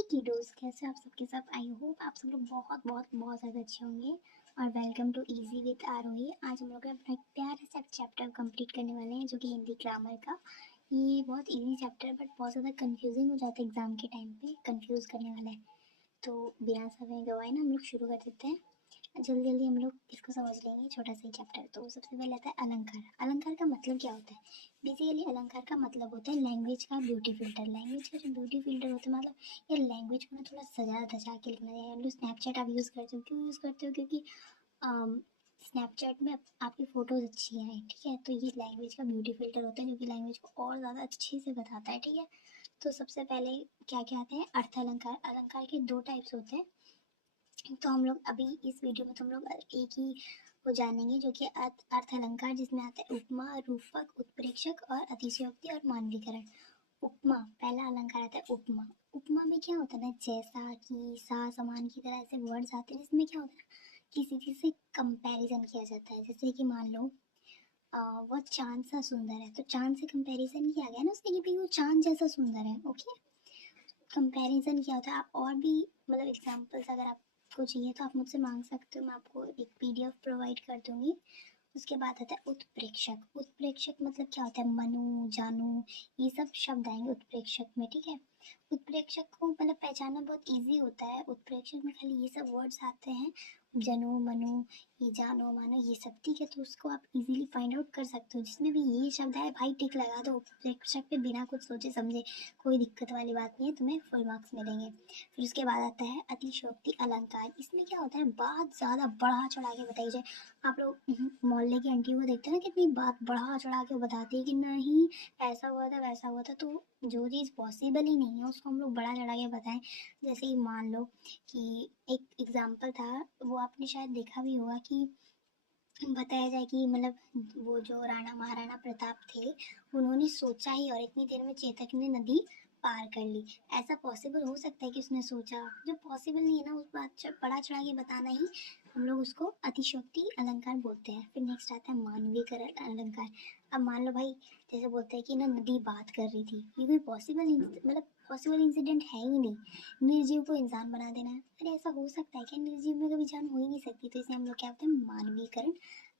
हे kiddos, कैसे आप सबके सब। आई होप आप सब लोग बहुत बहुत बहुत ज़्यादा अच्छे होंगे। और वेलकम टू इजी विद आरोही। आज हम लोग अपना एक प्यारा सा चैप्टर कंप्लीट करने वाले हैं जो कि हिंदी ग्रामर का। ये बहुत इजी चैप्टर है बट बहुत ज़्यादा कंफ्यूजिंग हो जाता है एग्जाम के टाइम पे, कंफ्यूज करने वाला है। तो बिना समय गवाए ना हम लोग शुरू कर देते हैं। जल्दी जल्दी हम लोग इसको समझ लेंगे, छोटा सा ही चैप्टर। तो सबसे पहले आता है अलंकार। अलंकार का मतलब क्या होता है? बेसिकली अलंकार का मतलब होता है लैंग्वेज का ब्यूटी फिल्टर। लैंग्वेज का जो ब्यूटी फिल्टर होता है, मतलब ये लैंग्वेज को ना थोड़ा सजा धजा के लिखना चाहिए। स्नैपचैट आप यूज़ करते हो, क्यों यूज़ करते हो? क्योंकि स्नैपचैट में आपकी फ़ोटोज़ अच्छी आए, ठीक है। तो ये लैंग्वेज का ब्यूटी फिल्टर होता है जो कि लैंग्वेज को और ज़्यादा अच्छे से बताता है, ठीक है। तो सबसे पहले क्या क्या आते हैं? अर्थ अलंकार। अलंकार के दो टाइप्स होते हैं। तो हम लोग अभी इस वीडियो में तो हम लोग एक ही वो जानेंगे जो कि अर्थ अलंकार, जिसमें आता है उपमा, रूपक, उत्प्रेक्षक और अतिशयोक्ति और मानवीकरण। उपमा, पहला अलंकार आता है उपमा। उपमा में क्या होता है ना, जैसा कि, सा, समान की तरह ऐसे वर्ड्स आते हैं जिसमें क्या होता है ना, किसी चीज़ से कंपैरिजन किया जाता है। जैसे कि मान लो वो चांद सा सुंदर है, तो चांद से कंपैरिजन किया गया ना उसने कि भाई वो चांद जैसा सुंदर है। ओके, कंपैरिजन किया होता है। आप और भी मतलब एग्जांपल्स अगर आपको चाहिए तो आप मुझसे मांग सकते हो, मैं आपको एक पीडीएफ प्रोवाइड कर दूंगी। उसके बाद आता है उत्प्रेक्षक। उत्प्रेक्षक मतलब क्या होता है? मनु, जानू, ये सब शब्द आएंगे उत्प्रेक्षक में, ठीक है। उत्प्रेक्षक को मतलब पहचानना बहुत इजी होता है। उत्प्रेक्षक में खाली ये सब वर्ड्स आते हैं, जनु, मनु, ये जानो, मानो, ये सब, ठीक है। तो उसको आप इजीली फाइंड आउट कर सकते हो। जिसमें भी ये शब्द आए भाई टिक लगा दो उत्प्रेक्षक पे, बिना कुछ सोचे समझे। कोई दिक्कत वाली बात नहीं है, तुम्हें फुल मार्क्स मिलेंगे। फिर उसके बाद आता है अतिशयोक्ति अलंकार। इसमें क्या होता है, बात ज़्यादा बढ़ा चढ़ा के बताई जाए। आप लोग मोहल्ले की आंटी को देखते हैं ना, कितनी बात बढ़ा चढ़ा के बताती है कि नहीं ऐसा हुआ था वैसा हुआ था। तो जो चीज़ पॉसिबल ही नहीं है उसको हम लोग बढ़ा चढ़ा के बताएं। जैसे कि मान लो कि एक एग्जाम्पल था, वो आपने शायद देखा भी होगा कि बताया जाए कि मतलब वो जो राणा महाराणा प्रताप थे, उन्होंने सोचा ही और इतनी देर में चेतक ने नदी पार कर ली। ऐसा पॉसिबल हो सकता है कि उसने सोचा? जो पॉसिबल नहीं है ना, उस बात बड़ा चढ़ा के बताना ही हम लोग उसको अतिशयोक्ति अलंकार बोलते हैं। फिर नेक्स्ट आता है मानवीकरण अलंकार। अब मान लो भाई, जैसे बोलते हैं कि ना नदी बात कर रही थी, ये कोई पॉसिबल मतलब पॉसिबल इंसिडेंट है ही नहीं। निर्जीव को इंसान बना देना है, अरे ऐसा हो सकता है क्या? निर्जीव में कभी जान हो ही नहीं सकती। तो इसे हम लोग क्या बोलते हैं? मानवीकरण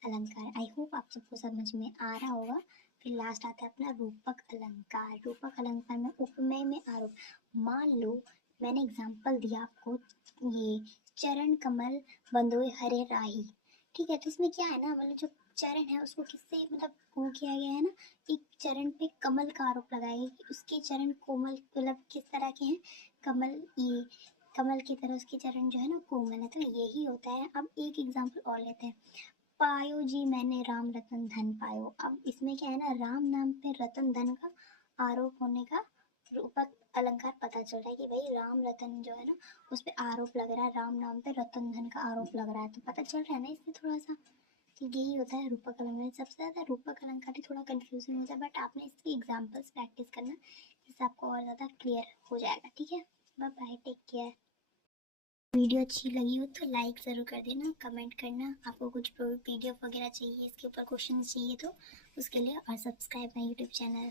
अलंकार। आई होप आप सबको समझ में आ रहा होगा। फिर लास्ट आता है अपना रूपक अलंकार। रूपक अलंकार में उपमेय में आरोप। मान लो मैंने एग्जाम्पल दिया आपको, ये चरण कमल बंधोए हरे राही, ठीक है। तो इसमें क्या है ना, मतलब जो चरण है उसको किससे मतलब वो किया गया है ना, एक चरण पे कमल का आरोप लगाया गया कि उसके चरण कोमल, मतलब किस तरह के हैं? कमल, ये कमल की तरह उसके चरण जो है ना कोमल है। तो यही होता है। अब एक एग्जाम्पल और लेते हैं। पायो जी मैंने राम रतन धन पायो। अब इसमें क्या है ना, राम नाम पे रतन धन का आरोप होने का रूपक अलंकार पता चल रहा है कि भाई राम रतन जो है ना उस पे आरोप लग रहा है, राम नाम पे रतन धन का आरोप लग रहा है। तो पता चल रहा है ना इससे थोड़ा सा कि यही होता है रूपक अलंकार। सबसे ज़्यादा रूपक अलंकार ही थोड़ा कंफ्यूजिंग होता है, बट आपने इसकी एग्जाम्पल्स प्रैक्टिस करना, जिससे आपको और ज़्यादा क्लियर हो जाएगा, ठीक है। Bye bye, take care. Video अच्छी लगी हो तो लाइक ज़रूर कर देना, कमेंट करना। आपको कुछ पीडीएफ वगैरह चाहिए, इसके ऊपर क्वेश्चन चाहिए तो उसके लिए, और सब्सक्राइब माई यूट्यूब चैनल।